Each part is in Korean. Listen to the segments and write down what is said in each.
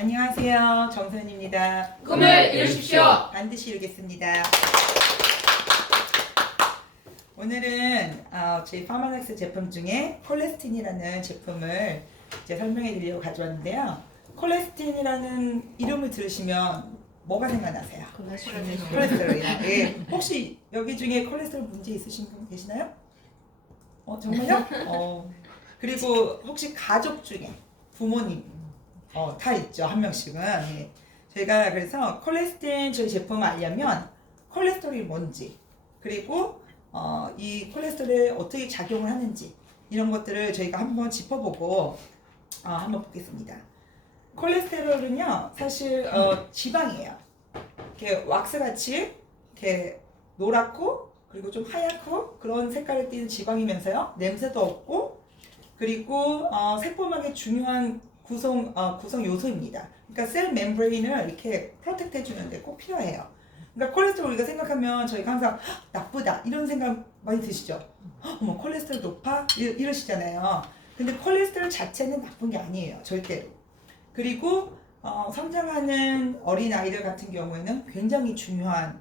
안녕하세요. 정선입니다. 꿈을 이루십시오. 반드시 이루겠습니다. 오늘은 저희 파마렉스 제품 중에 콜레스틴이라는 제품을 이제 설명해 드리려고 가져왔는데요. 콜레스틴이라는 이름을 들으시면 뭐가 생각나세요? 콜레스테롤이요. 예. 혹시 여기 중에 콜레스테롤 문제 있으신 분 계시나요? 정말요? 그리고 혹시 가족 중에 부모님 다 있죠. 한 명씩은. 예. 저희가 그래서 콜레스틴 저희 제품을 알려면 콜레스테롤이 뭔지, 그리고 이 콜레스테롤에 어떻게 작용을 하는지, 이런 것들을 저희가 한번 짚어보고 한번 보겠습니다. 콜레스테롤은요 사실 지방이에요. 이렇게 왁스같이 이렇게 노랗고 그리고 좀 하얗고 그런 색깔을 띠는 지방이면서요, 냄새도 없고, 그리고 세포막의 중요한 구성 요소입니다. 그러니까 셀 멤브레인을 이렇게 프로텍트 해주는데 꼭 필요해요. 그러니까 콜레스테롤 우리가 생각하면 저희가 항상 나쁘다 이런 생각 많이 드시죠? 어머 콜레스테롤 높아? 이러시잖아요. 근데 콜레스테롤 자체는 나쁜 게 아니에요. 절대로. 그리고 성장하는 어린 아이들 같은 경우에는 굉장히 중요한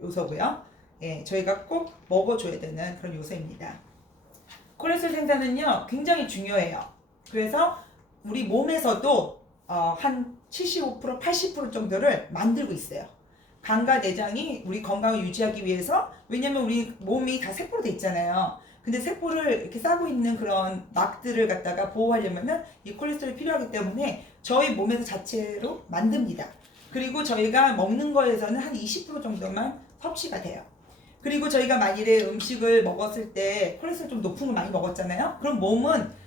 요소고요. 예, 저희가 꼭 먹어줘야 되는 그런 요소입니다. 콜레스테롤 생산은요 굉장히 중요해요. 그래서 우리 몸에서도 한 75%, 80% 정도를 만들고 있어요. 간과 내장이 우리 건강을 유지하기 위해서, 왜냐면 우리 몸이 다 세포로 돼 있잖아요. 근데 세포를 이렇게 싸고 있는 그런 막들을 갖다가 보호하려면 이 콜레스테롤이 필요하기 때문에 저희 몸에서 자체로 만듭니다. 그리고 저희가 먹는 거에서는 한 20% 정도만 섭취가 돼요. 그리고 저희가 만일에 음식을 먹었을 때 콜레스테롤 좀 높은 걸 많이 먹었잖아요. 그럼 몸은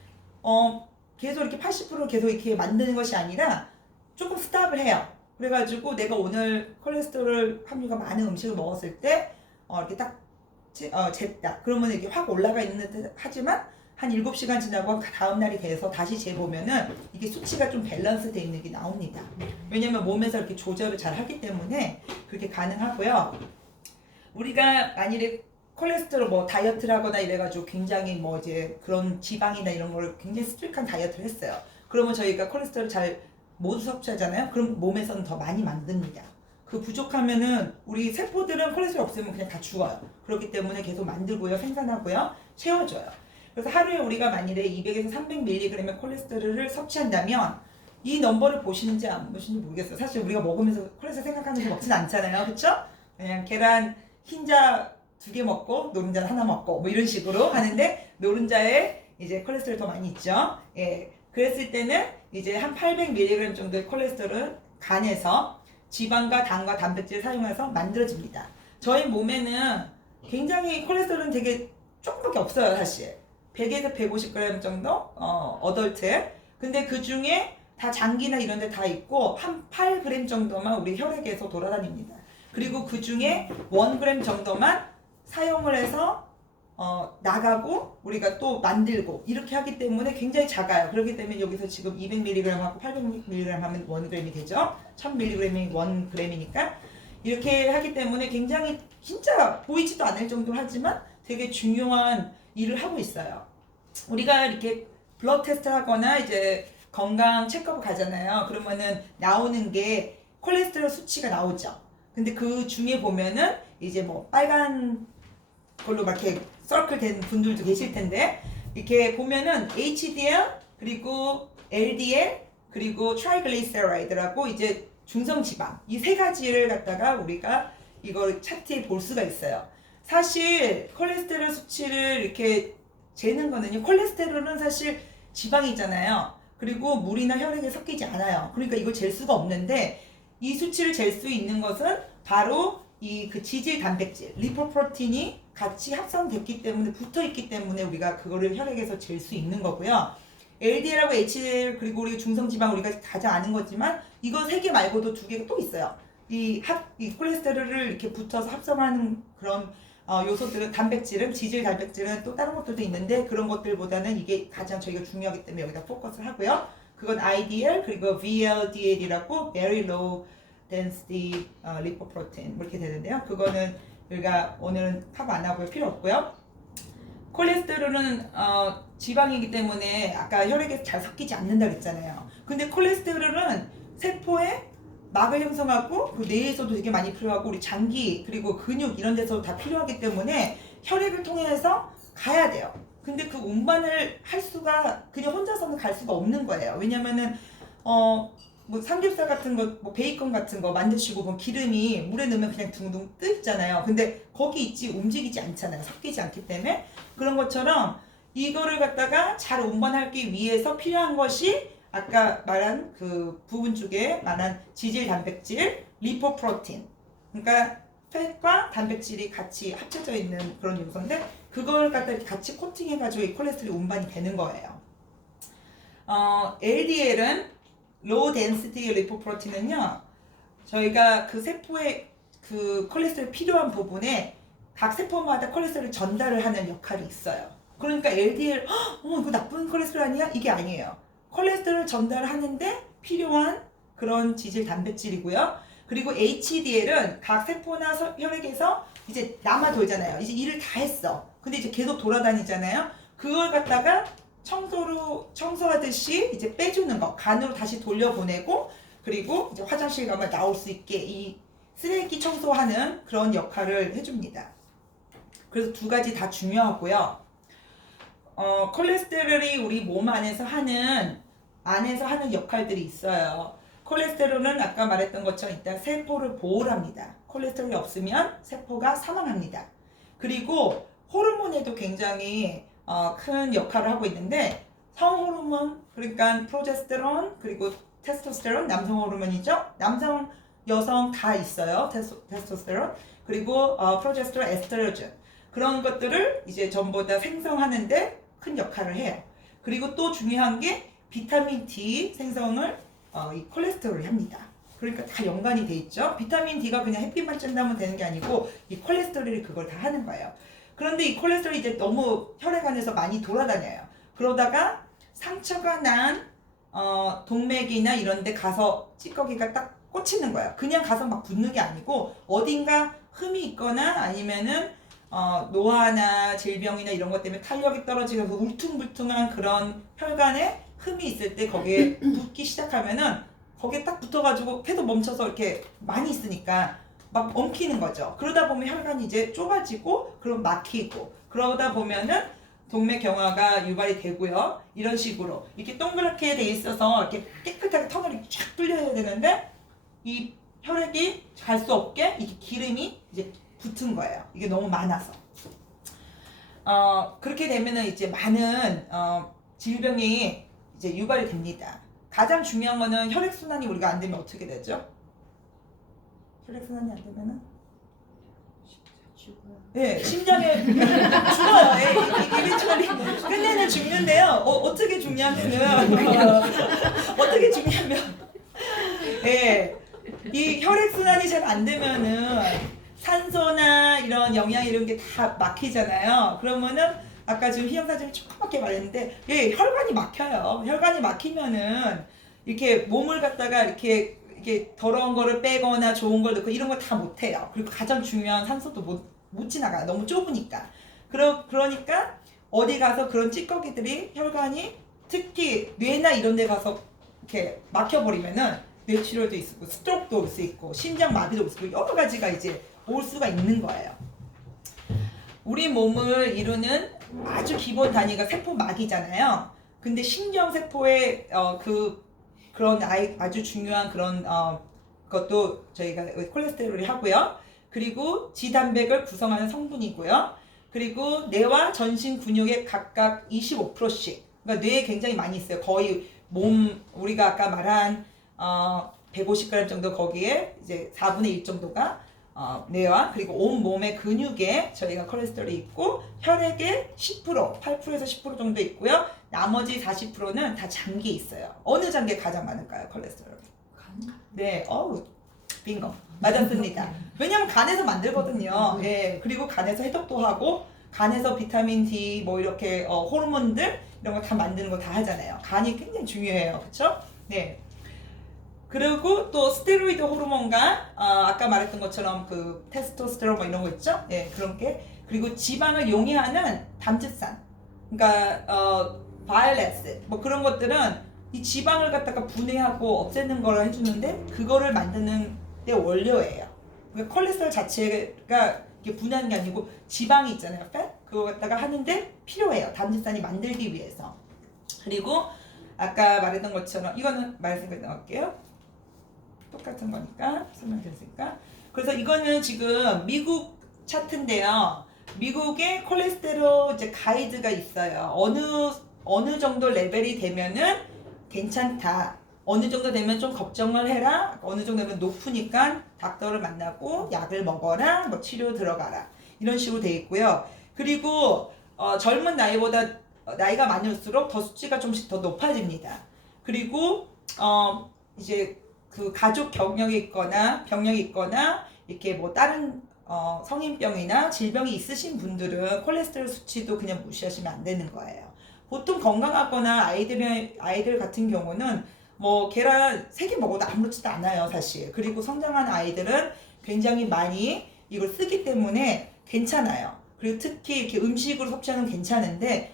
계속 이렇게 80% 계속 이렇게 만드는 것이 아니라 조금 스탑을 해요. 그래가지고 내가 오늘 콜레스테롤 함유가 많은 음식을 먹었을 때 이렇게 딱 쟀다. 그러면 이게 확 올라가 있는 듯 하지만 한 7시간 지나고 다음 날이 돼서 다시 재보면은 이게 수치가 좀 밸런스 돼 있는 게 나옵니다. 왜냐면 몸에서 이렇게 조절을 잘 하기 때문에 그렇게 가능하고요. 우리가 만일에 콜레스테롤 다이어트를 하거나 이래가지고 굉장히 이제 그런 지방이나 이런 걸 굉장히 스트릭한 다이어트를 했어요. 그러면 저희가 콜레스테롤 잘 모두 섭취하잖아요. 그럼 몸에서는 더 많이 만듭니다. 그 부족하면은 우리 세포들은 콜레스테롤 없으면 그냥 다 죽어요. 그렇기 때문에 계속 만들고요, 생산하고요, 채워줘요. 그래서 하루에 우리가 만일에 200에서 300mg의 콜레스테롤을 섭취한다면 이 넘버를 보시는지 안 보시는지 모르겠어요. 사실 우리가 먹으면서 콜레스테롤 생각하면서 먹진 않잖아요. 그쵸? 그냥 계란 흰자 2개 먹고 노른자 하나 먹고 이런 식으로 하는데, 노른자에 이제 콜레스테롤 더 많이 있죠. 예. 그랬을 때는 이제 한 800mg 정도의 콜레스테롤은 간에서 지방과 당과 단백질을 사용해서 만들어집니다. 저희 몸에는 굉장히 콜레스테롤은 되게 조금밖에 없어요, 사실. 100에서 150g 정도 어덜트. 근데 그 중에 다 장기나 이런 데 다 있고 한 8g 정도만 우리 혈액에서 돌아다닙니다. 그리고 그 중에 1g 정도만 사용을 해서 나가고 우리가 또 만들고 이렇게 하기 때문에 굉장히 작아요. 그렇기 때문에 여기서 지금 200mg하고 800mg 하면 1g이 되죠. 1000mg이 1g이니까 이렇게 하기 때문에 굉장히 진짜 보이지도 않을 정도로 하지만 되게 중요한 일을 하고 있어요. 우리가 이렇게 블러드 테스트 하거나 이제 건강 체크업 가잖아요. 그러면은 나오는 게 콜레스테롤 수치가 나오죠. 근데 그 중에 보면은 이제 빨간 걸로 막 이렇게 서클 된 분들도 계실 텐데, 이렇게 보면은 HDL 그리고 LDL 그리고 트라이글리세라이드라고 이제 중성지방, 이 세 가지를 갖다가 우리가 이걸 차트에 볼 수가 있어요. 사실 콜레스테롤 수치를 이렇게 재는 거는요, 콜레스테롤은 사실 지방이잖아요. 그리고 물이나 혈액에 섞이지 않아요. 그러니까 이걸 잴 수가 없는데, 이 수치를 잴 수 있는 것은 바로 그 지질 단백질, 리포프로틴이 같이 합성됐기 때문에, 붙어있기 때문에 우리가 그거를 혈액에서 잴 수 있는 거고요. LDL하고 HDL 그리고 우리 중성지방 우리가 가장 아는 거지만 이거 3개 말고도 2개가 또 있어요. 이 콜레스테롤을 이렇게 붙어서 합성하는 그런 요소들은, 단백질은, 지질 단백질은 또 다른 것들도 있는데 그런 것들보다는 이게 가장 저희가 중요하기 때문에 여기다 포커스를 하고요. 그건 IDL 그리고 VLDL이라고 Very Low Density Lipoprotein 이렇게 되는데요. 그거는 우리가 오늘은 커버 안 하고요, 필요 없고요. 콜레스테롤은 지방이기 때문에 아까 혈액에 잘 섞이지 않는다 그랬잖아요. 근데 콜레스테롤은 세포에 막을 형성하고 그 뇌에서도 되게 많이 필요하고 우리 장기 그리고 근육 이런 데서 다 필요하기 때문에 혈액을 통해서 가야 돼요. 근데 그 운반을 할 수가 그냥 혼자서는 갈 수가 없는 거예요. 왜냐면은 뭐 삼겹살 같은 거, 뭐 베이컨 같은 거 만드시고 보면 기름이 물에 넣으면 그냥 둥둥 뜨 있잖아요. 근데 거기 있지 움직이지 않잖아요. 섞이지 않기 때문에 그런 것처럼 이거를 갖다가 잘 운반하기 위해서 필요한 것이 아까 말한 그 부분 쪽에 말한 지질, 단백질, 리포프로틴. 그러니까 팻과 단백질이 같이 합쳐져 있는 그런 요소인데 그걸 갖다 같이 코팅해가지고 이 콜레스테롤이 운반이 되는 거예요. LDL은 로우 덴시티 리포프로틴은요, 저희가 그 세포에 그 콜레스테롤 필요한 부분에 각 세포마다 콜레스테롤을 전달을 하는 역할이 있어요. 그러니까 LDL, 이거 나쁜 콜레스테롤 아니야? 이게 아니에요. 콜레스테롤을 전달하는데 필요한 그런 지질 단백질이고요. 그리고 HDL은 각 세포나 혈액에서 이제 남아 돌잖아요. 이제 일을 다 했어. 근데 이제 계속 돌아다니잖아요. 그걸 갖다가 청소하듯이 이제 빼주는 거, 간으로 다시 돌려보내고, 그리고 이제 화장실 가면 나올 수 있게 이 쓰레기 청소하는 그런 역할을 해줍니다. 그래서 두 가지 다 중요하고요. 콜레스테롤이 우리 몸 안에서 하는 역할들이 있어요. 콜레스테롤은 아까 말했던 것처럼 일단 세포를 보호를 합니다. 콜레스테롤이 없으면 세포가 사망합니다. 그리고 호르몬에도 굉장히 큰 역할을 하고 있는데 성호르몬, 그러니까 프로제스테론, 그리고 테스토스테론, 남성 호르몬이죠. 남성, 여성 다 있어요. 테스토스테론, 그리고 프로제스테론, 에스트로겐 그런 것들을 이제 전부 다 생성하는데 큰 역할을 해요. 그리고 또 중요한 게 비타민 D 생성을 이 콜레스테롤이 합니다. 그러니까 다 연관이 돼 있죠. 비타민 D가 그냥 햇빛만 쬐다면 되는 게 아니고 이 콜레스테롤이 그걸 다 하는 거예요. 그런데 이 콜레스테롤이 이제 너무 혈액 안에서 많이 돌아다녀요. 그러다가 상처가 난 동맥이나 이런 데 가서 찌꺼기가 딱 꽂히는 거예요. 그냥 가서 막 붙는 게 아니고 어딘가 흠이 있거나 아니면은 노화나 질병이나 이런 것 때문에 탄력이 떨어지고 울퉁불퉁한 그런 혈관에 흠이 있을 때 거기에 붓기 시작하면은 거기에 딱 붙어가지고 계속 멈춰서 이렇게 많이 있으니까 막 엉키는 거죠. 그러다 보면 혈관이 이제 좁아지고 그럼 막히고 그러다 보면은 동맥경화가 유발이 되고요. 이런 식으로 이렇게 동그랗게 돼 있어서 이렇게 깨끗하게 터널이 쫙 뚫려야 되는데 이 혈액이 갈 수 없게 이게 기름이 이제 붙은 거예요. 이게 너무 많아서. 그렇게 되면은 이제 많은 질병이 이제 유발이 됩니다. 가장 중요한 거는 혈액순환이 우리가 안 되면 어떻게 되죠? 혈액순환이 안 되면은? 죽어요. 네, 심장에 죽어요. 예, 이리처리 끝내는 죽는데요. 어떻게 죽냐면은 어떻게 죽냐면 예, 이 혈액순환이 잘 안 되면은 산소나 이런 영양 이런 게 다 막히잖아요. 그러면은 아까 지금 희영사님이 조금밖에 말했는데 예, 혈관이 막혀요. 혈관이 막히면은 이렇게 몸을 갖다가 이렇게 더러운 거를 빼거나 좋은 걸 넣고 이런 걸 다 못해요. 그리고 가장 중요한 산소도 못 지나가요. 너무 좁으니까. 그러니까 어디 가서 그런 찌꺼기들이 혈관이 특히 뇌나 이런 데 가서 이렇게 막혀버리면은 뇌출혈도 있고 스트로크도 올 수 있고 심장 마비도 올 수 있고 여러 가지가 이제 올 수가 있는 거예요. 우리 몸을 이루는 아주 기본 단위가 세포막이잖아요. 근데 신경세포의 그런 아주 중요한 그런 것도 저희가 콜레스테롤이 하고요. 그리고 지단백을 구성하는 성분이고요. 그리고 뇌와 전신 근육의 각각 25%씩. 그러니까 뇌에 굉장히 많이 있어요. 거의 우리가 아까 말한 150g 정도 거기에 이제 4분의 1 정도가 뇌와 그리고 온 몸의 근육에 저희가 콜레스테롤이 있고 혈액의 10%, 8%에서 10% 정도 있고요. 나머지 40%는 다 장기에 있어요. 어느 장기에 가장 많을까요? 콜레스테롤? 간? 네, 빙고. 맞았습니다. 왜냐면 간에서 만들거든요. 예, 그리고 간에서 해독도 하고 간에서 비타민 D 뭐 이렇게 호르몬들 이런 거 다 만드는 거 다 하잖아요. 간이 굉장히 중요해요. 그렇죠? 네. 그리고 또 스테로이드 호르몬과 아까 말했던 것처럼 그 테스토스테론 뭐 이런 거 있죠? 예, 그런 게 그리고 지방을 용해하는 담즙산, 그러니까 바이올렛스 뭐 그런 것들은 이 지방을 갖다가 분해하고 없애는 걸 해주는데 그거를 만드는 데 원료예요. 그러니까 콜레스테롤 자체가 이게 분해하는 게 아니고 지방이 있잖아요. fat? 그거 갖다가 하는데 필요해요. 담즙산이 만들기 위해서. 그리고 아까 말했던 것처럼 이거는 말씀을 넣을게요. 똑같은 거니까 설명드렸으니까. 그래서 이거는 지금 미국 차트인데요. 미국의 콜레스테롤 이제 가이드가 있어요. 어느 정도 레벨이 되면은 괜찮다. 어느 정도 되면 좀 걱정을 해라. 어느 정도 되면 높으니까 닥터를 만나고 약을 먹어라. 뭐 치료 들어가라. 이런 식으로 돼 있고요. 그리고 젊은 나이보다 나이가 많을수록 더 수치가 좀씩 더 높아집니다. 그리고 이제 그 가족 병력이 있거나 이렇게 뭐 다른 성인병이나 질병이 있으신 분들은 콜레스테롤 수치도 그냥 무시하시면 안 되는 거예요. 보통 건강하거나 아이들 같은 경우는 뭐 계란 3개 먹어도 아무렇지도 않아요, 사실. 그리고 성장한 아이들은 굉장히 많이 이걸 쓰기 때문에 괜찮아요. 그리고 특히 이렇게 음식으로 섭취하는 괜찮은데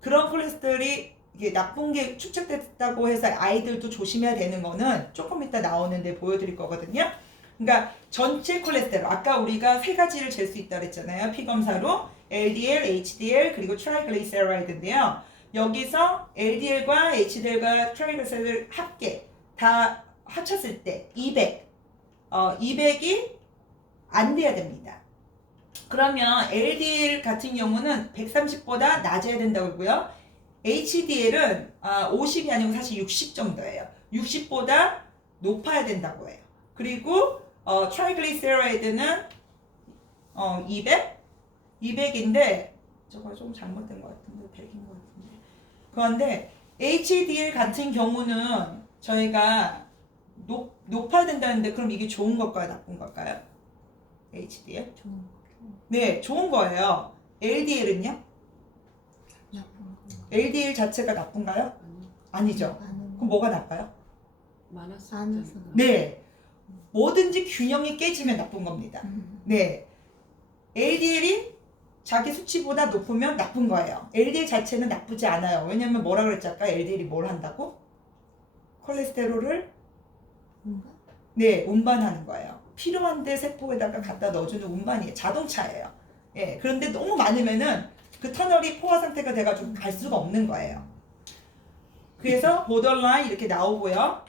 그런 콜레스테롤이 이게 나쁜 게 축적됐다고 해서 아이들도 조심해야 되는 거는 조금 이따 나오는데 보여드릴 거거든요. 그러니까 전체 콜레스테롤 아까 우리가 3가지를 잴 수 있다고 했잖아요. 피검사로 LDL, HDL 그리고 트라이글리세라이드인데요. 여기서 LDL과 HDL과 트라이글리세라이드 합계 다 합쳤을 때 200이 안 돼야 됩니다. 그러면 LDL 같은 경우는 130보다 낮아야 된다고 하고요. HDL은 50이 아니고 사실 60 정도예요. 60보다 높아야 된다고 해요. 그리고 트라이글리세라이드는 200인데 저거 좀 잘못된 것 같은데 100인 것 같은데. 그런데 HDL 같은 경우는 저희가 높아야 된다는데 그럼 이게 좋은 걸까요? 나쁜 걸까요? HDL? 좋은 거. 네, 좋은 거예요. LDL은요? 나쁜 거. LDL 자체가 나쁜가요? 아니죠. 그럼 뭐가 나빠요? 많아서. 네. 뭐든지 균형이 깨지면 나쁜 겁니다. 네. LDL이 자기 수치보다 높으면 나쁜 거예요. LDL 자체는 나쁘지 않아요. 왜냐면 뭐라 그랬지 아까 LDL이 뭘 한다고? 콜레스테롤을 네, 운반하는 거예요. 필요한데 세포에다가 갖다 넣어주는 운반이에요. 자동차예요. 예, 그런데 너무 많으면은 그 터널이 포화 상태가 돼가지고 갈 수가 없는 거예요. 그래서 보더라인 이렇게 나오고요.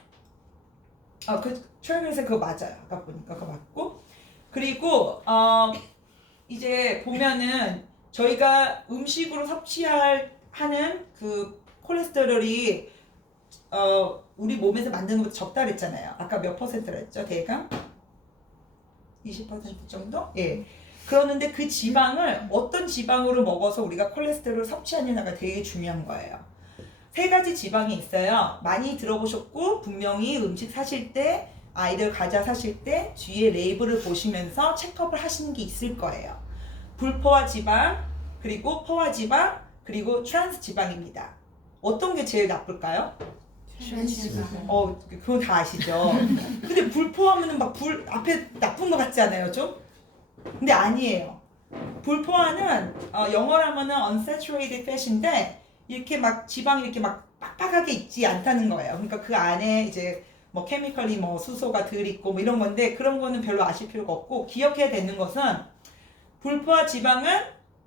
그 트라이글리세라이드 그거 맞아요. 아까 보니까 그거 맞고. 그리고 이제 보면은 저희가 음식으로 섭취하는 그 콜레스테롤이 우리 몸에서 만드는 것보다 적다 그랬잖아요. 아까 몇 퍼센트라 했죠? 대강? 20% 정도? 예. 그러는데 그 지방을 어떤 지방으로 먹어서 우리가 콜레스테롤을 섭취하느냐가 되게 중요한 거예요. 3가지 지방이 있어요. 많이 들어보셨고 분명히 음식 사실 때 아이들 과자 사실 때 뒤에 레이블을 보시면서 체크업을 하시는 게 있을 거예요. 불포화 지방, 그리고 포화 지방, 그리고 트랜스 지방입니다. 어떤 게 제일 나쁠까요? 그건 다 아시죠? 근데 불포화하면 막 불 앞에 나쁜 것 같지 않아요, 좀? 근데 아니에요. 불포화는 영어로 하면은 unsaturated fat인데 이렇게 막 지방이 이렇게 막 빡빡하게 있지 않다는 거예요. 그러니까 그 안에 이제 뭐 케미컬이 뭐 수소가 들 있고 뭐 이런 건데 그런 거는 별로 아실 필요가 없고 기억해야 되는 것은 불포화 지방은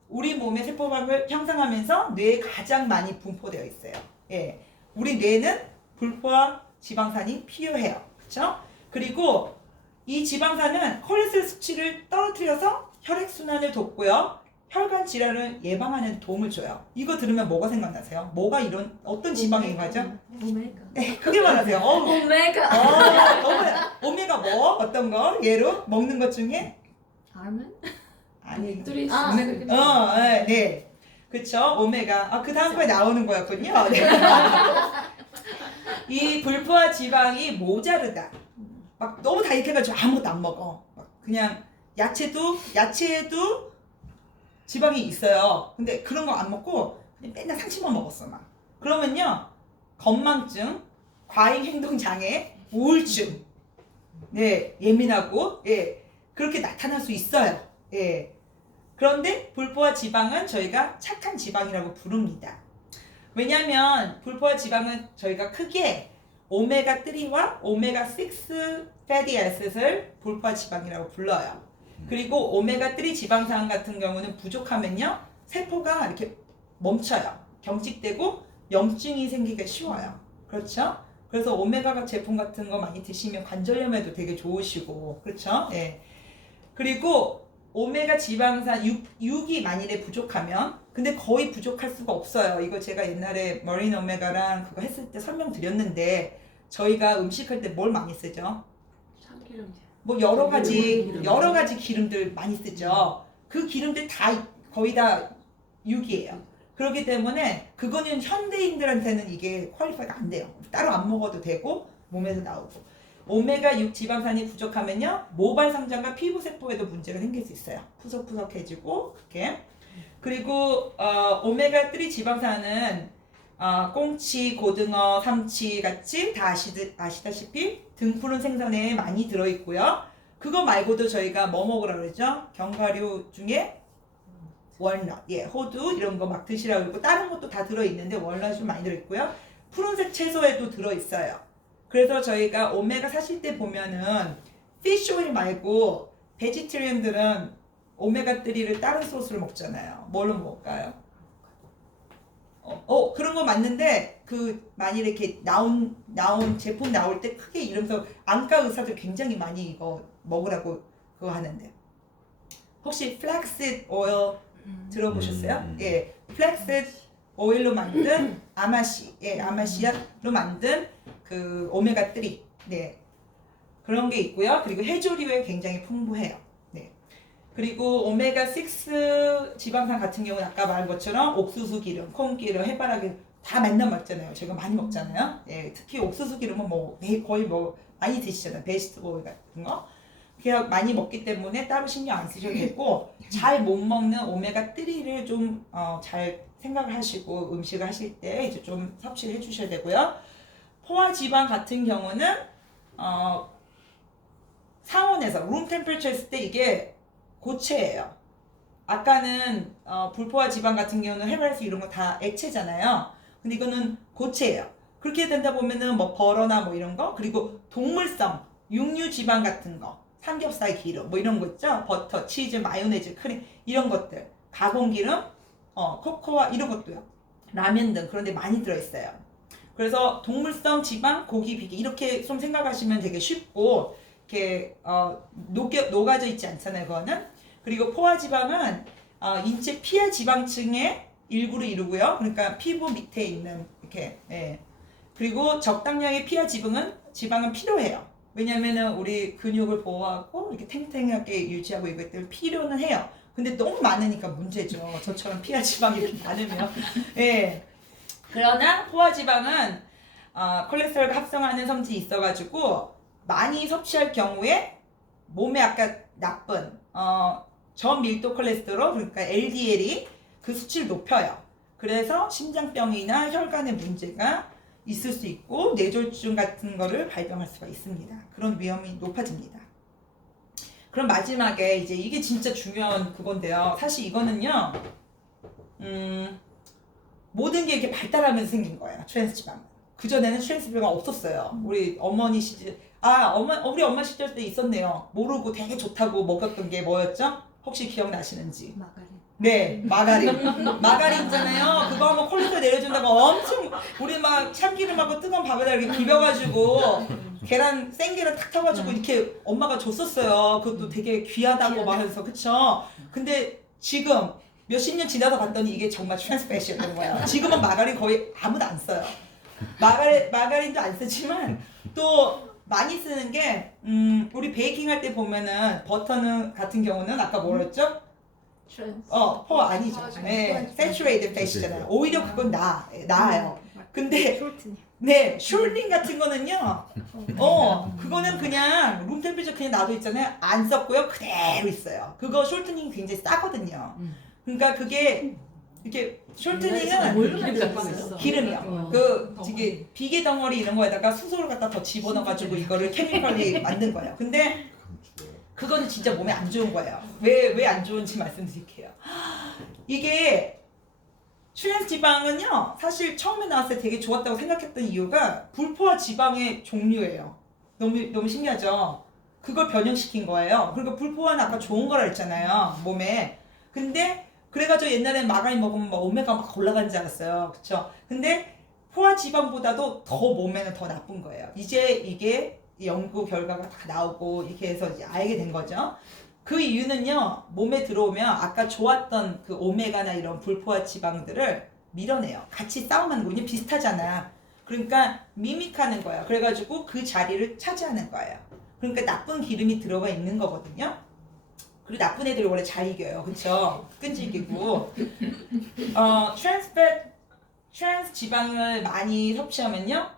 우리 몸의 세포막을 형성하면서 뇌에 가장 많이 분포되어 있어요. 예, 우리 뇌는 불포화 지방산이 필요해요. 그렇죠? 그리고 이 지방산은 콜레스테롤 수치를 떨어뜨려서 혈액순환을 돕고요. 혈관 질환을 예방하는 데 도움을 줘요. 이거 들으면 뭐가 생각나세요? 뭐가 이런 어떤 지방인 거죠? 오메가. 네, 크게 말하세요. 오메가. 오메가 뭐? 어떤 거? 예로 먹는 것 중에? 알몬드? 아니. 네. 그쵸? 오메가. 그 다음 거에 나오는 거였군요. 네. 이 불포화 지방이 모자르다. 막 너무 다이어트해가지고 아무것도 안 먹어. 막 그냥 야채에도 지방이 있어요. 근데 그런 거 안 먹고 그냥 맨날 상치만 먹었어 막. 그러면요 건망증, 과잉 행동 장애, 우울증, 네 예민하고 예 그렇게 나타날 수 있어요. 예. 그런데 불포화 지방은 저희가 착한 지방이라고 부릅니다. 왜냐하면 불포화 지방은 저희가 크게 오메가3와 오메가6 fatty acid을 불포화 지방이라고 불러요. 그리고 오메가3 지방산 같은 경우는 부족하면요 세포가 이렇게 멈춰요. 경직되고 염증이 생기기가 쉬워요. 그렇죠? 그래서 오메가 제품 같은 거 많이 드시면 관절염에도 되게 좋으시고 그렇죠? 예. 그리고 오메가 지방산 6이 만일에 부족하면 근데 거의 부족할 수가 없어요. 이거 제가 옛날에 머린 오메가랑 그거 했을 때 설명드렸는데 저희가 음식할 때 뭘 많이 쓰죠? 참기름. 뭐 여러 가지 기름. 기름들 많이 쓰죠. 그 기름들 다 거의 다 6이에요. 그렇기 때문에 그거는 현대인들한테는 이게 퀄리파이가 안 돼요. 따로 안 먹어도 되고 몸에서 나오고. 오메가 6 지방산이 부족하면요 모발 성장과 피부 세포에도 문제가 생길 수 있어요. 푸석푸석해지고 그렇게. 그리고 오메가 3 지방산은 꽁치, 고등어, 삼치 같이 다 아시다시피 등푸른 생선에 많이 들어있고요. 그거 말고도 저희가 뭐 먹으라 그러죠? 견과류 중에 월넛, 예, 호두 이런 거 막 드시라고 그러고 다른 것도 다 들어있는데 월넛이 좀 많이 들어있고요. 푸른색 채소에도 들어있어요. 그래서 저희가 오메가 사실 때 보면은 피쉬 오일 말고 베지테리언들은 오메가 3를 다른 소스를 먹잖아요. 뭘로 먹을까요? 그런 거 맞는데 그 만일 이렇게 나온 제품 나올 때 크게 이러면서 안과 의사들 굉장히 많이 이거 먹으라고 그거 하는데 혹시 플렉스 오일 들어보셨어요? 예, 플렉스 오일로 만든 아마시아로 만든 그 오메가 3, 네 그런 게 있고요. 그리고 해조류에 굉장히 풍부해요. 네. 그리고 오메가 6 지방산 같은 경우는 아까 말한 것처럼 옥수수 기름, 콩기름, 해바라기 다 맨날 먹잖아요. 제가 많이 먹잖아요. 예, 특히 옥수수 기름은 뭐 거의 뭐 많이 드시잖아요. 베지터블 오일 같은 거. 그냥 많이 먹기 때문에 따로 신경 안 쓰셔도 되고 잘 못 먹는 오메가 3를 좀 잘 생각을 하시고 음식을 하실 때 이제 좀 섭취를 해주셔야 되고요. 포화 지방 같은 경우는 상온에서 룸 템퍼처 했을 때 이게 고체예요. 아까는 불포화 지방 같은 경우는 해발수 이런 거 다 액체잖아요. 근데 이거는 고체예요. 그렇게 된다 보면은 뭐 버러나 뭐 이런 거 그리고 동물성 육류 지방 같은 거 삼겹살 기름 뭐 이런 거 있죠. 버터, 치즈, 마요네즈, 크림 이런 것들 가공 기름, 코코아 이런 것도요. 라면 등 그런 데 많이 들어있어요. 그래서 동물성 지방, 고기, 비계 이렇게 좀 생각하시면 되게 쉽고 이렇게 녹아져 있지 않잖아요. 그거는. 그리고 포화 지방은 인체 피하 지방층의 일부를 이루고요. 그러니까 피부 밑에 있는 이렇게. 예. 그리고 적당량의 피하 지방은 필요해요. 왜냐면은 우리 근육을 보호하고 이렇게 탱탱하게 유지하고 이것들 필요는 해요. 근데 너무 많으니까 문제죠. 저처럼 피하 지방이 이렇게 많으면. 예. 그러나 포화 지방은 콜레스테롤과 합성하는 성질이 있어가지고 많이 섭취할 경우에 몸에 아까 나쁜 저밀도 콜레스테롤 그러니까 LDL이 그 수치를 높여요. 그래서 심장병이나 혈관에 문제가 있을 수 있고 뇌졸중 같은 거를 발병할 수가 있습니다. 그런 위험이 높아집니다. 그럼 마지막에 이제 이게 진짜 중요한 그건데요. 사실 이거는요. 모든 게 이렇게 발달하면서 생긴 거예요. 트랜스지방. 그전에는 트랜스지방이 없었어요. 우리 어머니 시절 우리 엄마 시절 때 있었네요. 모르고 되게 좋다고 먹었던 게 뭐였죠? 혹시 기억나시는지? 마가린. 네, 마가린 있잖아요. 그거 한번 콜레스테롤 내려준다고 엄청 우리 막 참기름하고 뜨거운 밥에다 이렇게 비벼가지고 계란 생계란 탁 타가지고 이렇게 엄마가 줬었어요. 그것도 되게 귀하다고 말해서 그쵸? 근데 지금 몇십 년 지나서 봤더니 이게 정말 트랜스패시였던 거예요. 지금은 마가린 거의 아무도 안 써요. 마가린도 안 쓰지만 또 많이 쓰는 게 우리 베이킹 할 때 보면은 버터는 같은 경우는 아까 뭐랬죠? 포 아니죠. 네, saturated fat이잖아요. 오히려 그건 나아요. 근데 네, 숄링 같은 거는요. 그거는 그냥 룸 템퍼처 그냥 놔둬 있잖아요. 안 썼고요. 그대로 있어요. 그거 숄트닝 굉장히 싸거든요. 그러니까 그게 이렇게 숄트닝은 기름이요. 이게 비계 덩어리 이런 거에다가 수소를 갖다 더 집어넣어가지고 이거를 케미컬리 만든 거예요. 근데 그거는 진짜 몸에 안 좋은 거예요. 왜 안 좋은지 말씀드릴게요. 이게 트랜스 지방은요, 사실 처음에 나왔을 때 되게 좋았다고 생각했던 이유가 불포화 지방의 종류예요. 너무 신기하죠? 그걸 변형시킨 거예요. 그러니까 불포화는 아까 좋은 거라 했잖아요, 몸에. 근데 그래가지고 옛날엔 마가린 먹으면 막 오메가 막 올라가는 줄 알았어요. 그쵸? 근데 포화 지방보다도 더 몸에는 더 나쁜 거예요. 이제 이게 연구 결과가 다 나오고 이렇게 해서 이제 알게 된 거죠. 그 이유는요, 몸에 들어오면 아까 좋았던 그 오메가나 이런 불포화 지방들을 밀어내요. 같이 싸움하는 거냐 비슷하잖아. 그러니까 미믹하는 거야. 그래가지고 그 자리를 차지하는 거예요. 그러니까 나쁜 기름이 들어가 있는 거거든요. 그리고 나쁜 애들이 원래 잘 이겨요. 그쵸? 끈질기고. 트랜스 지방을 많이 섭취하면요,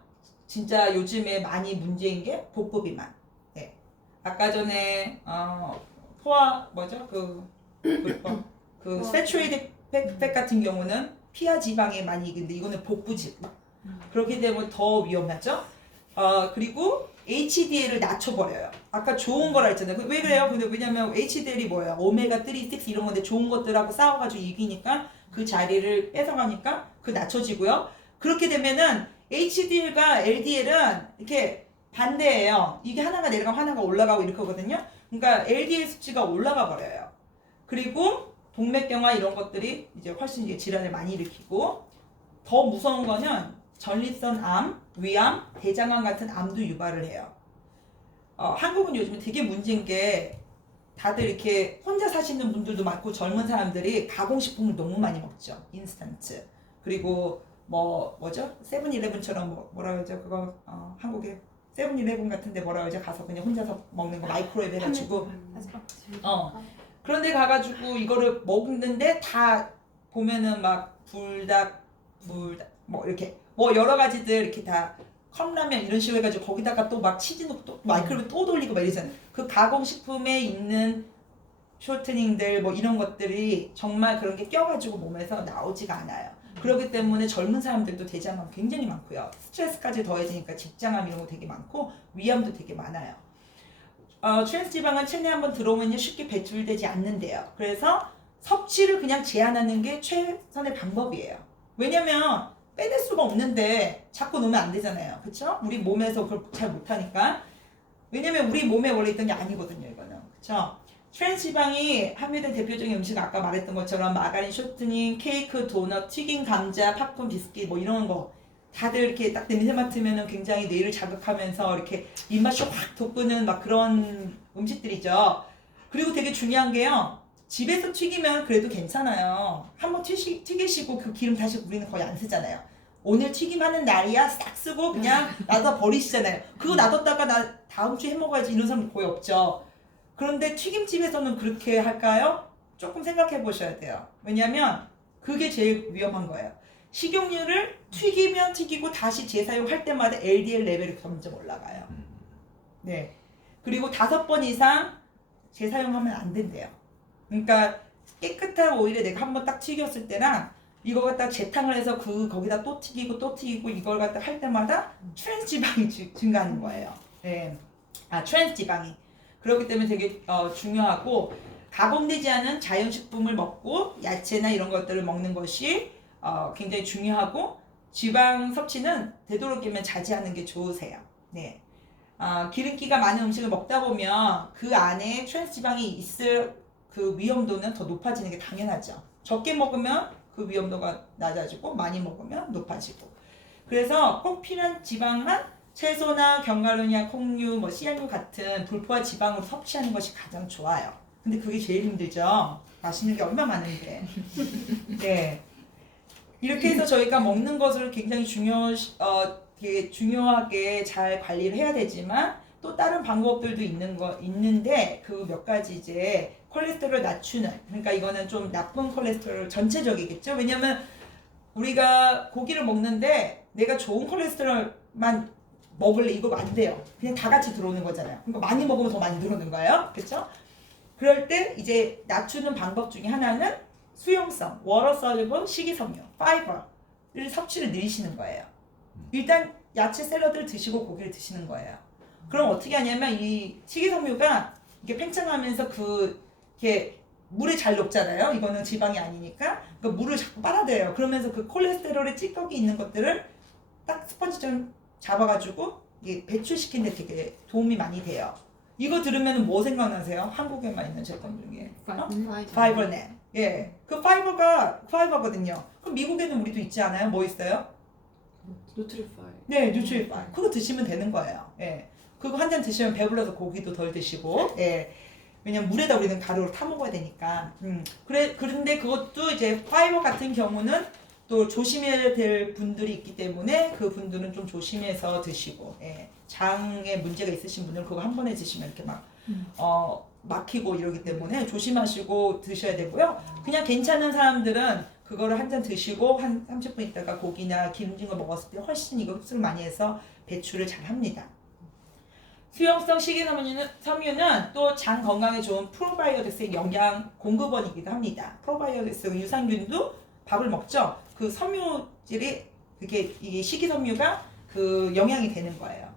진짜 요즘에 많이 문제인 게 복부 비만. 네. 아까 전에 포화 뭐죠? 그 세츄레이드 팩 같은 경우는 피하 지방에 많이 이긴데 이거는 복부 지방. 그렇게 되면 더 위험하죠. 그리고 HDL을 낮춰버려요. 아까 좋은 거라 했잖아요. 왜 그래요? 근데 왜냐면 HDL이 뭐예요? 오메가 3, 6 이런 건데 좋은 것들하고 싸워가지고 이기니까 그 자리를 뺏어가니까 그 낮춰지고요. 그렇게 되면은 HDL과 LDL은 이렇게 반대예요. 이게 하나가 내려가면 하나가 올라가고 이렇거든요. 그러니까 LDL 수치가 올라가 버려요. 그리고 동맥경화 이런 것들이 이제 훨씬 이제 질환을 많이 일으키고, 더 무서운 거는 전립선 암, 위암, 대장암 같은 암도 유발을 해요. 한국은 요즘에 되게 문제인 게 다들 이렇게 혼자 사시는 분들도 많고 젊은 사람들이 가공식품을 너무 많이 먹죠. 인스턴트. 그리고 뭐죠? 세븐일레븐처럼 뭐라 그러죠? 그거 한국에 세븐일레븐 같은데 뭐라 그러죠? 가서 그냥 혼자서 먹는 거 마이크로웨이브 해가지고 그런데 가가지고 이거를 먹는데 다 보면은 막 불닭 뭐 이렇게 뭐 여러 가지들 이렇게 다 컵라면 이런 식으로 해가지고 거기다가 또 막 치즈 넣고 또 마이크로웨이브 또 돌리고 막 이러잖아요. 그 가공식품에 있는 쇼트닝들 뭐 이런 것들이 정말 그런 게 껴가지고 몸에서 나오지가 않아요. 그렇기 때문에 젊은 사람들도 대장암 굉장히 많고요. 스트레스까지 더해지니까 직장암 이런 거 되게 많고 위암도 되게 많아요. 트랜스 지방은 체내에 한번 들어오면 쉽게 배출되지 않는데요. 그래서 섭취를 그냥 제한하는 게 최선의 방법이에요. 왜냐면 빼낼 수가 없는데 자꾸 넣으면 안 되잖아요. 그쵸? 우리 몸에서 그걸 잘 못하니까. 왜냐면 우리 몸에 원래 있던 게 아니거든요, 이거는. 그쵸? 트랜스 지방이 함유된 대표적인 음식은 아까 말했던 것처럼 마가린, 쇼트닝, 케이크, 도넛, 튀긴 감자, 팝콘, 비스킷 뭐 이런 거. 다들 이렇게 딱 냄새 맡으면 굉장히 뇌를 자극하면서 이렇게 입맛이 확 돋구는 막 그런 음식들이죠. 그리고 되게 중요한 게요, 집에서 튀기면 그래도 괜찮아요. 한번 튀기시고 그 기름 다시 우리는 거의 안 쓰잖아요. 오늘 튀김하는 날이야 싹 쓰고 그냥 놔둬 버리시잖아요. 그거 놔뒀다가 나 다음 주에 해 먹어야지 이런 사람 거의 없죠. 그런데 튀김집에서는 그렇게 할까요? 조금 생각해 보셔야 돼요. 왜냐면 그게 제일 위험한 거예요. 식용유를 튀기면 튀기고 다시 재사용할 때마다 LDL 레벨이 점점 올라가요. 네. 그리고 5번 이상 재사용하면 안 된대요. 그러니까 깨끗한 오일에 내가 한번 딱 튀겼을 때랑 이거 갖다 재탕을 해서 거기다 또 튀기고 이걸 갖다 할 때마다 트랜스 지방이 증가하는 거예요. 네. 트랜스 지방이. 그렇기 때문에 되게 중요하고, 가공되지 않은 자연식품을 먹고 야채나 이런 것들을 먹는 것이 굉장히 중요하고, 지방 섭취는 되도록이면 자제하는 게 좋으세요. 네. 기름기가 많은 음식을 먹다 보면 그 안에 트랜스 지방이 있을 그 위험도는 더 높아지는 게 당연하죠. 적게 먹으면 그 위험도가 낮아지고 많이 먹으면 높아지고. 그래서 꼭 필요한 지방은 채소나 견과류냐 콩류, 뭐 씨앗류 같은 불포화 지방으로 섭취하는 것이 가장 좋아요. 근데 그게 제일 힘들죠. 맛있는 게 얼마나 많은데. 네. 이렇게 해서 저희가 먹는 것을 굉장히 되게 중요하게 잘 관리를 해야 되지만, 또 다른 방법들도 있는데 그 몇 가지 이제 콜레스테롤을 낮추는, 그러니까 이거는 좀 나쁜 콜레스테롤 전체적이겠죠. 왜냐면 우리가 고기를 먹는데 내가 좋은 콜레스테롤만 먹을래 이거 안 돼요. 그냥 다 같이 들어오는 거잖아요. 그러니까 많이 먹으면 더 많이 들어오는 거예요. 그렇죠? 그럴 때 이제 낮추는 방법 중에 하나는 수용성, 워터 솔루블 식이섬유, 파이버를 섭취를 늘리시는 거예요. 일단 야채 샐러드를 드시고 고기를 드시는 거예요. 그럼 어떻게 하냐면 이 식이섬유가 이게 팽창하면서 이렇게 물에 잘 녹잖아요. 이거는 지방이 아니니까 그러니까 물을 자꾸 빨아들여요. 그러면서 그 콜레스테롤의 찌꺼기 있는 것들을 딱 스펀지처럼 잡아가지고 이게 배출시키는 데 되게 도움이 많이 돼요. 이거 들으면 뭐 생각나세요? 한국에만 있는 제품 중에 파이버넷. 예, 그 파이버거든요. 그럼 미국에는 우리도 있지 않아요? 뭐 있어요? 노트리파이. 네, 뉴트리파이. 그거 드시면 되는 거예요. 예, 그거 한 잔 드시면 배불러서 고기도 덜 드시고, 예. 왜냐면 물에다 우리는 가루를 타 먹어야 되니까. 그런데 그것도 이제 파이버 같은 경우는 또 조심해야 될 분들이 있기 때문에 그 분들은 좀 조심해서 드시고, 예. 장에 문제가 있으신 분들은 그거 한 번에 드시면 이렇게 막히고 이러기 때문에 조심하시고 드셔야 되고요. 그냥 괜찮은 사람들은 그거를 한 잔 드시고 한 30분 있다가 고기나 기름진 거 먹었을 때 훨씬 이거 흡수를 많이 해서 배출을 잘 합니다. 수용성 식이섬유는 또 장 건강에 좋은 프로바이오틱스의 영양 공급원이기도 합니다. 프로바이오틱스 유산균도 밥을 먹죠. 그 섬유질이 이게 식이섬유가 그 영양이 되는 거예요.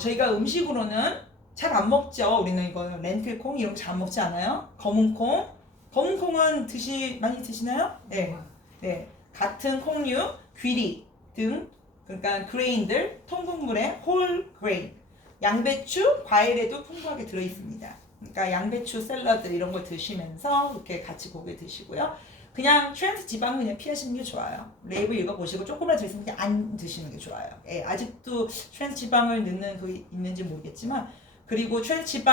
저희가 음식으로는 잘 안 먹죠. 우리는 이거 렌틸콩 이런 거 잘 안 먹지 않아요? 검은콩은 많이 드시나요? 네. 네. 같은 콩류, 귀리 등 그러니까 그레인들, 통곡물의 홀 그레인, 양배추, 과일에도 풍부하게 들어 있습니다. 그러니까 양배추 샐러드 이런 거 드시면서 이렇게 같이 고기 드시고요. 그냥 트랜스 지방은 그냥 피하시는 게 좋아요. 레이블 읽어보시고 조금이라도 들으시면 안 드시는 게 좋아요. 예, 아직도 트랜스 지방을 넣는 그 있는지 모르겠지만 그리고 트랜스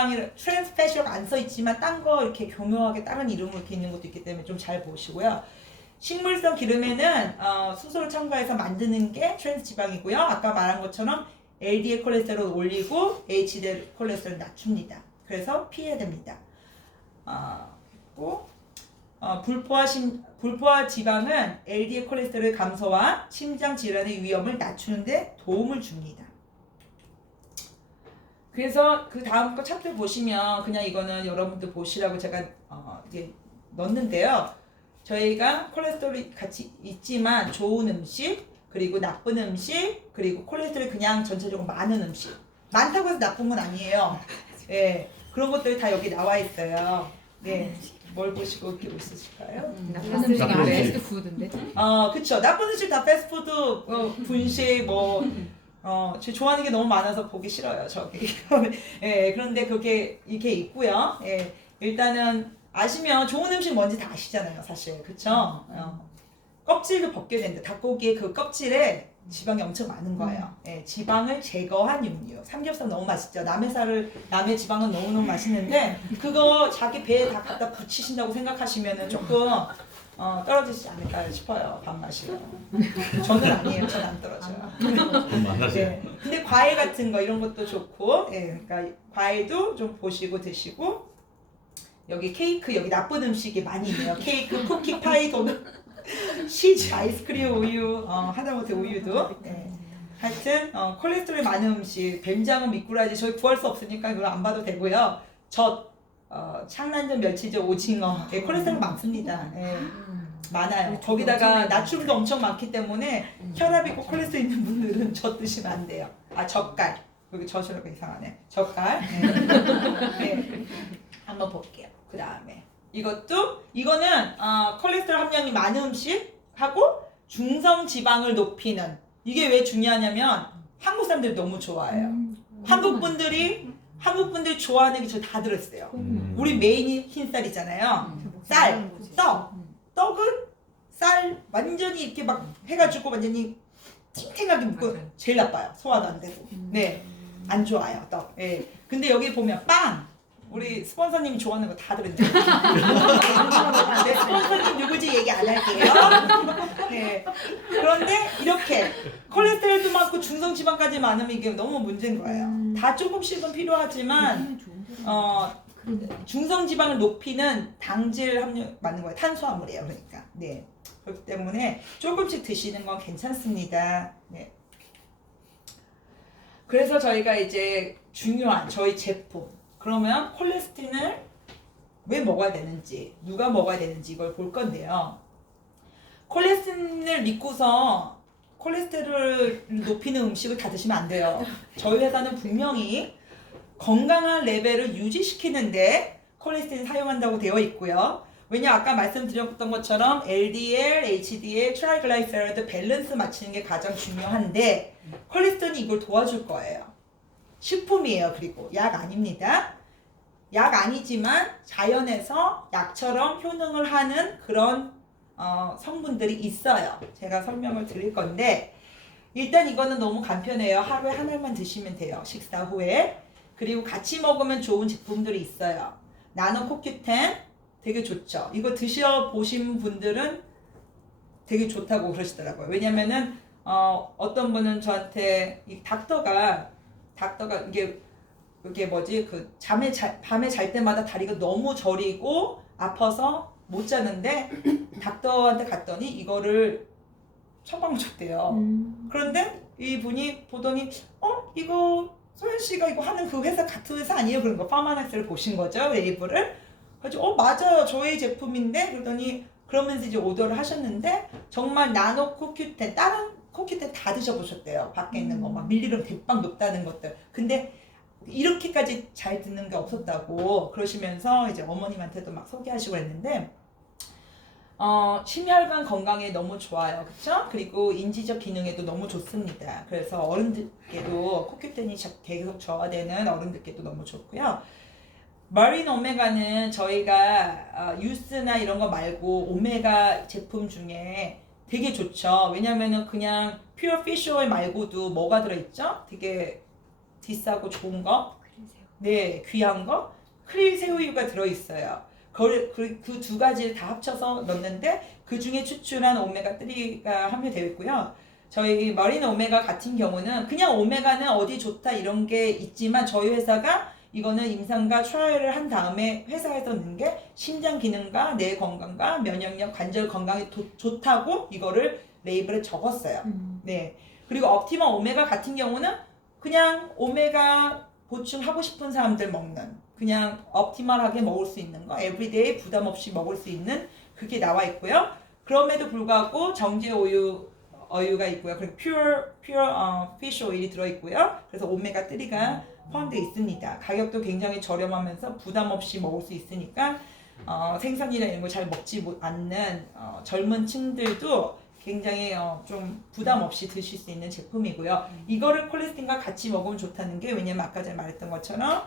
패시라고 안 써 있지만 딴 거 이렇게 교묘하게 다른 이름으로 이렇게 있는 것도 있기 때문에 좀 잘 보시고요. 식물성 기름에는 수소를 첨가해서 만드는 게 트랜스 지방이고요. 아까 말한 것처럼 LDL 콜레스테롤 올리고 HDL 콜레스테롤 낮춥니다. 그래서 피해야 됩니다. 그리고 불포화 지방은 LDL 콜레스테롤 감소와 심장 질환의 위험을 낮추는 데 도움을 줍니다. 그래서 그 다음 거 차트 보시면 그냥 이거는 여러분들 보시라고 제가 이제 넣었는데요. 저희가 콜레스테롤이 같이 있지만 좋은 음식, 그리고 나쁜 음식, 그리고 콜레스테롤이 그냥 전체적으로 많은 음식. 많다고 해서 나쁜 건 아니에요. 예, 그런 것들이 다 여기 나와 있어요. 네, 뭘 보시고 이렇게 있으실까요? 나쁜 음식이 나쁜 아니라 음식. 패스트푸드인데. 그쵸. 나쁜 음식 다 패스트푸드, 분식, 제 좋아하는 게 너무 많아서 보기 싫어요, 저기. 예, 그런데 그게 이렇게 있고요. 예, 일단은 아시면 좋은 음식 뭔지 다 아시잖아요, 사실. 그쵸? 껍질도 벗겨야 되는데 닭고기의 그 껍질에 지방이 엄청 많은 거예요. 예, 지방을 제거한 육류. 삼겹살 너무 맛있죠. 남의 지방은 너무너무 맛있는데 그거 자기 배에 다 갖다 붙이신다고 생각하시면은 조금 떨어지지 않을까 싶어요. 밥맛이요. 저는 아니에요. 저는 안 떨어져요. 네. 근데 과일 같은 거 이런 것도 좋고, 예, 그러니까 과일도 좀 보시고 드시고 여기 케이크 여기 나쁜 음식이 많이 있네요. 케이크, 쿠키, 파이, 도넛, 치즈, 아이스크림, 우유, 하다못해 우유도. 예. 하여튼 콜레스테롤 많은 음식, 뱀장어, 미꾸라지 저희 구할 수 없으니까 이거 안 봐도 되고요. 젓, 창란젓, 멸치젓, 오징어, 예, 콜레스테롤 많습니다. 예. 많아요. 거기다가 나트륨도 엄청 많기 때문에 혈압 있고 콜레스테롤 있는 분들은 젓 드시면 안 돼요. 젓갈. 여기 젓이라고 이상하네. 젓갈. 네. 한번 볼게요. 그 다음에 이거는 콜레스테롤 함량이 많은 음식하고 중성 지방을 높이는 이게 왜 중요하냐면 한국 사람들이 너무 좋아해요. 한국 분들이 좋아하는 게 저 다 들었어요. 우리 메인이 흰쌀이잖아요. 쌀, 떡은 쌀 완전히 이렇게 막 해가지고 완전히 탱탱하게 묻고 제일 나빠요. 소화도 안 되고. 네, 안 좋아요 떡. 예. 근데 여기 보면 빵. 우리 스폰서님이 좋아하는 거 다 들었네요. 네, 스폰서님 누구지 얘기 안 할게요. 네. 그런데 이렇게 콜레스테롤도 많고 중성지방까지 많으면 이게 너무 문제인 거예요. 다 조금씩은 필요하지만 중성지방을 높이는 당질 함량 맞는 거예요. 탄수화물이에요. 그러니까. 네. 그렇기 때문에 조금씩 드시는 건 괜찮습니다. 네. 그래서 저희가 이제 중요한 저희 제품 그러면 콜레스틴을 왜 먹어야 되는지 누가 먹어야 되는지 이걸 볼 건데요. 콜레스틴을 믿고서 콜레스테롤을 높이는 음식을 다 드시면 안 돼요. 저희 회사는 분명히 건강한 레벨을 유지시키는데 콜레스테린 사용한다고 되어 있고요. 왜냐 아까 말씀드렸던 것처럼 LDL, HDL, 트라이글라이세라이드 밸런스 맞추는 게 가장 중요한데 콜레스테린이 이걸 도와줄 거예요. 식품이에요. 그리고 약 아닙니다. 약 아니지만 자연에서 약처럼 효능을 하는 그런 성분들이 있어요. 제가 설명을 드릴 건데 일단 이거는 너무 간편해요. 하루에 한 알만 드시면 돼요. 식사 후에. 그리고 같이 먹으면 좋은 제품들이 있어요. 나노코큐텐 되게 좋죠. 이거 드셔보신 분들은 되게 좋다고 그러시더라고요. 왜냐면은 어떤 분은 저한테 이 닥터가 이게 뭐지 그 밤에 잘 때마다 다리가 너무 저리고 아파서 못 자는데 닥터한테 갔더니 이거를 처방을 줬대요. 그런데 이분이 보더니 이거 소연 씨가 이거 하는 그 회사 같은 회사 아니에요? 그런 거 파마넥스를 보신 거죠 레이블을. 그래서 맞아요 저희 제품인데 그러더니 그러면서 이제 오더를 하셨는데 정말 나노 코큐텐 다른 코큐텐 다 드셔보셨대요. 밖에 있는 거 막 밀리그램 대빵 높다는 것들. 근데 이렇게까지 잘 듣는 게 없었다고 그러시면서 이제 어머님한테도 막 소개하시고 했는데 심혈관 건강에 너무 좋아요. 그쵸? 그리고 인지적 기능에도 너무 좋습니다. 그래서 어른들께도 코큐텐이 계속 저하되는 어른들께도 너무 좋고요. 마린 오메가는 저희가 유스나 이런 거 말고 오메가 제품 중에 되게 좋죠. 왜냐면은 그냥 퓨어 피쉬 오일 말고도 뭐가 들어있죠? 되게 비싸고 좋은 거? 네, 귀한 거? 크릴 새우유가 들어있어요. 그 두 가지를 다 합쳐서 넣는데 그 중에 추출한 오메가3가 함유되어 있고요. 저희 마린 오메가 같은 경우는 그냥 오메가는 어디 좋다 이런 게 있지만 저희 회사가 이거는 임상과 트라이얼을 한 다음에 회사에서 넣는 게 심장 기능과 뇌 건강과 면역력, 관절 건강에 좋다고 이거를 레이블에 적었어요. 네. 그리고 옵티마 오메가 같은 경우는 그냥 오메가 보충하고 싶은 사람들 먹는 그냥 옵티멀하게 먹을 수 있는 거 에브리데이 부담 없이 먹을 수 있는 그게 나와 있고요. 그럼에도 불구하고 정제 어유가 있고요. 그리고 퓨어 피쉬 오일이 들어 있고요. 그래서 오메가 3가 포함되어 있습니다. 가격도 굉장히 저렴하면서 부담 없이 먹을 수 있으니까 생선이나 이런 거 잘 먹지 않는 젊은 층들도 굉장히 좀 부담 없이 드실 수 있는 제품이고요. 이거를 콜레스테린과 같이 먹으면 좋다는 게 왜냐면 아까 전에 말했던 것처럼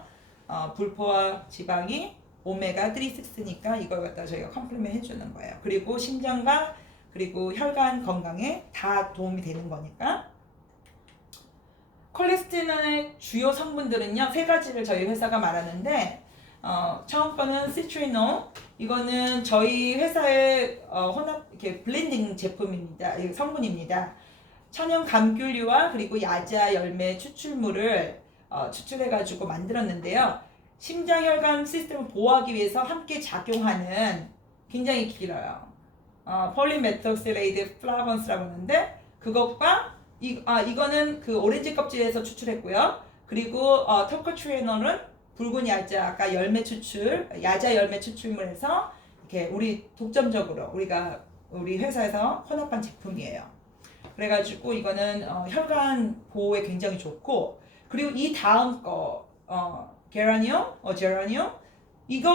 불포화 지방이 오메가 3, 6니까 이걸 갖다 저희가 컴플리멘트 해주는 거예요. 그리고 심장과 그리고 혈관 건강에 다 도움이 되는 거니까. 콜레스테린의 주요 성분들은요 세 가지를 저희 회사가 말하는데 처음 거는 시트리놀. 이거는 저희 회사의 혼합 이렇게 블렌딩 제품입니다. 성분입니다. 천연 감귤류와 그리고 야자 열매 추출물을 추출해가지고 만들었는데요. 심장혈관 시스템을 보호하기 위해서 함께 작용하는 굉장히 길어요. 폴리메톡실레이드 플라본스라고 하는데 그것과 이거는 그 오렌지 껍질에서 추출했고요. 그리고 토코트리에놀은 붉은 야자, 아까 열매 추출, 야자 열매 추출물에서 이렇게 우리 독점적으로 우리 회사에서 혼합한 제품이에요. 그래가지고 이거는 혈관 보호에 굉장히 좋고 그리고 이 다음 거 제라늄 이거